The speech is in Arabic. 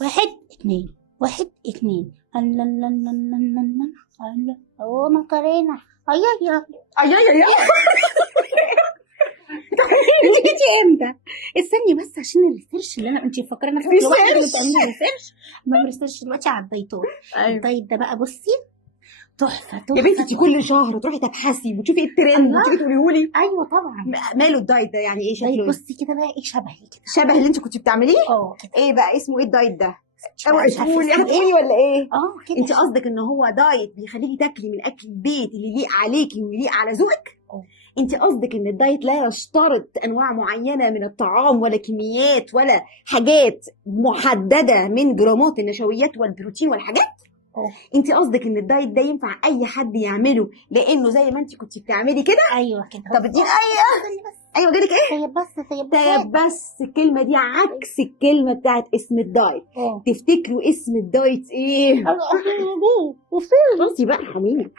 واحد اتنين، واحد اتنين، الله الله الله الله الله الله الله مكرونة. اي اي اي اي اي انت جيتي امتى؟ استني بس عشان الريسيرش اللي انت فاكره نفسك لوحدك اللي بتعملي ريسيرش. بعمل ريسيرش دلوقتي على الدايتات. الدايت ده بقى بصي تحفه تحفه يا بنتي، انت كل شهر تروحي تبحثي وتشوفي ايه الترند وتيجي تقولي لي. ايوه طبعا. ماله الدايت ده؟ يعني ايه دايت شكله؟ بصي كده بقى ايه شبهي كده، شبه اللي انت كنت بتعمليه؟ كده. ايه بقى اسمه ايه الدايت ده؟ مش عارفة تقولي اسمه هتقولي ولا ايه؟ كده. انت قصدك ان هو دايت بيخليكي تاكلي من اكل البيت اللي يليق عليكي ويليق على ذوقك؟ انت قصدك ان الدايت لا يشترط انواع معينه من الطعام ولا كميات ولا حاجات محدده من جرامات النشويات والبروتين والحاجات؟ انت قصدك ان الدايت ده ينفع اي حد يعمله لانه زي ما انت كنت بتعملي كده؟ ايوه كده. طب اديني ايوه جالك ايه؟ طيب بس الكلمه دي عكس الكلمه بتاعت اسم الدايت. تفتكروا اسم الدايت ايه؟ وفين بصي بقى يا حبيبي،